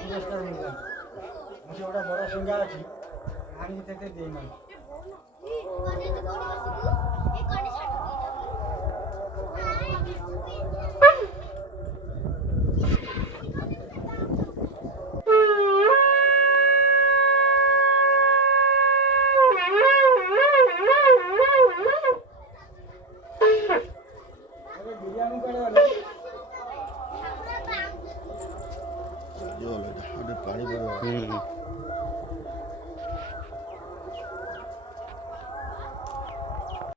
পুরস্কার মিললাম ওটা বড় সংখ্যা আছে আমি থেকে দিই না বিরিয়ানি করে পানি